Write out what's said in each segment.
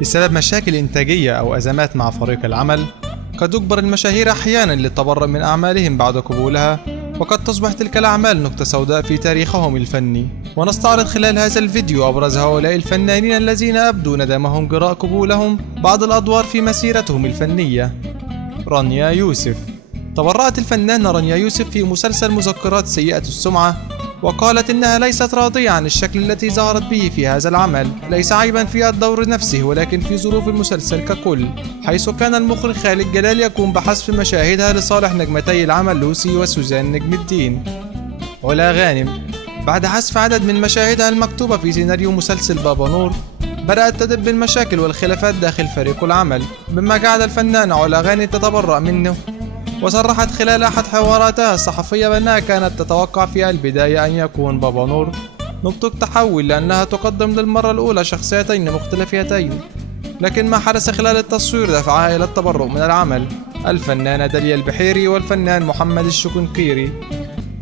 بسبب مشاكل إنتاجية أو أزمات مع فريق العمل، قد يجبر المشاهير أحيانا للتبرؤ من أعمالهم بعد قبولها، وقد تصبح تلك الأعمال نقطة سوداء في تاريخهم الفني. ونستعرض خلال هذا الفيديو أبرز هؤلاء الفنانين الذين أبدوا ندمهم جراء قبولهم بعض الأدوار في مسيرتهم الفنية. رانيا يوسف. تبرأت الفنانة رانيا يوسف في مسلسل مذكرات سيئة السمعة، وقالت إنها ليست راضية عن الشكل التي ظهرت به في هذا العمل. ليس عيبا في الدور نفسه، ولكن في ظروف المسلسل ككل، حيث كان المخرج خالد جلال يقوم بحذف مشاهدها لصالح نجمتي العمل لوسي وسوزان نجم الدين. علا غانم. بعد حذف عدد من مشاهدها المكتوبة في سيناريو مسلسل بابا نور، بدأت تدب المشاكل والخلافات داخل فريق العمل، مما جعل الفنانة علا غانم تتبرأ منه. وصرحت خلال أحد حواراتها الصحفية بأنها كانت تتوقع في البداية أن يكون بابا نور نقطة تحول، لأنها تقدم للمرة الأولى شخصيتين مختلفتين، لكن ما حدث خلال التصوير دفعها إلى التبرؤ من العمل. الفنانة داليا البحيري والفنان محمد الشكنكيري.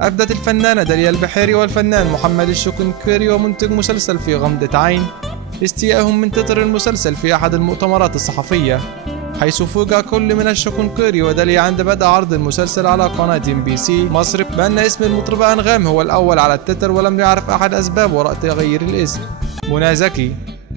أبدت الفنانة داليا البحيري والفنان محمد الشكنكيري ومنتج مسلسل في غمضة عين استيائهم من تتر المسلسل في أحد المؤتمرات الصحفية، حيث فوجئ كل من الشكنكيري وداليا عند بدء عرض المسلسل على قناة MBC مصر بأن اسم المطربة أنغام هو الأول على التتر، ولم يعرف أحد أسباب وراء تغيير الاسم. منى زكي.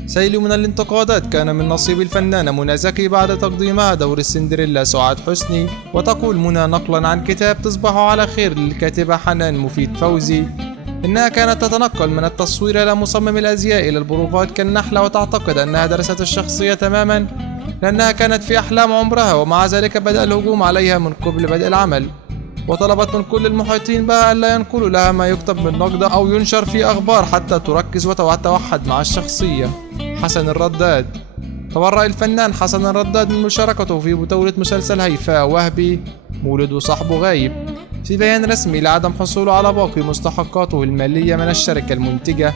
سيل من الانتقادات كان من نصيب الفنانة منى زكي بعد تقديمها دور السندريلا سعاد حسني. وتقول منى نقلا عن كتاب تصبحوا على خير للكاتبة حنان مفيد فوزي إنها كانت تتنقل من التصوير إلى مصمم الأزياء إلى البروفات كالنحلة، وتعتقد أنها درست الشخصية تماما لأنها كانت في أحلام عمرها، ومع ذلك بدأ الهجوم عليها من قبل بدء العمل، وطلبت من كل المحيطين بها ألا ينقلوا لها ما يكتب من نقد أو ينشر في أخبار حتى تركز وتتوحد مع الشخصية. حسن الرداد. تبرأ الفنان حسن الرداد من مشاركته في بطولة مسلسل هيفاء وهبي مولد وصاحبه غايب، في بيان رسمي لعدم حصوله على باقي مستحقاته المالية من الشركة المنتجة،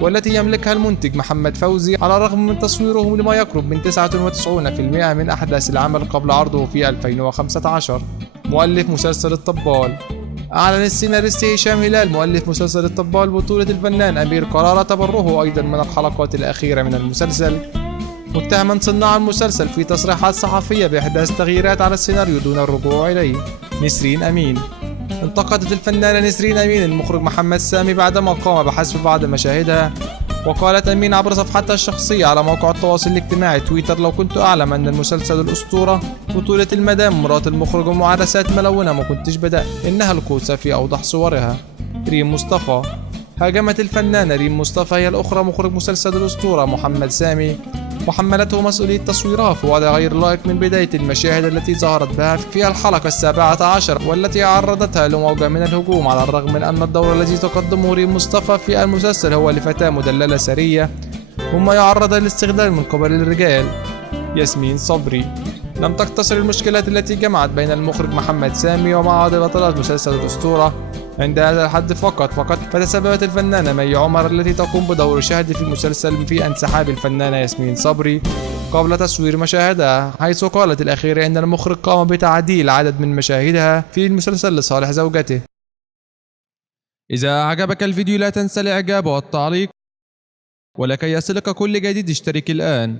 والتي يملكها المنتج محمد فوزي، على الرغم من تصويره لما يقرب من 99% من أحداث العمل قبل عرضه في 2015. مؤلف مسلسل الطبال. أعلن السيناريست هشام هلال مؤلف مسلسل الطبال بطولة الفنان أمير قرارة تبرؤه أيضا من الحلقات الأخيرة من المسلسل، متهما صناع المسلسل في تصريحات صحفية بإحداث تغييرات على السيناريو دون الرجوع إليه. نسرين أمين. انتقدت الفنانة نسرين أمين المخرج محمد سامي بعدما قام بحذف بعض مشاهدها، وقالت أمين عبر صفحتها الشخصية على موقع التواصل الاجتماعي تويتر: لو كنت أعلم أن المسلسل الأسطورة بطولة المدام مرات المخرج ومعادسات ملونة ما كنتش بدأت. إنها القوسة في أوضح صورها. ريم مصطفى. هاجمت الفنانة ريم مصطفى هي الأخرى مخرج مسلسل الأسطورة محمد سامي، وحملته مسؤولية تصويرها في وضع غير لائق من بداية المشاهد التي ظهرت بها في الحلقة 17، والتي عرضتها لموجة من الهجوم، على الرغم من أن الدور الذي تقدمه ريم مصطفى في المسلسل هو لفتاة مدللة سرية، مما يعرض للاستغلال من قبل الرجال. ياسمين صبري. لم تقتصر المشكلات التي جمعت بين المخرج محمد سامي وبعض بطلات مسلسل الأسطورة عند هذا الحد فقط، فتسببت الفنانة مي عمر التي تقوم بدور شاهد في المسلسل في انسحاب الفنانة ياسمين صبري قبل تصوير مشاهدها، حيث قالت الأخيرة إن المخرج قام بتعديل عدد من مشاهدها في المسلسل لصالح زوجته. إذا أعجبك الفيديو لا تنسى الإعجاب والتعليق، ولكي يصلك كل جديد اشترك الآن.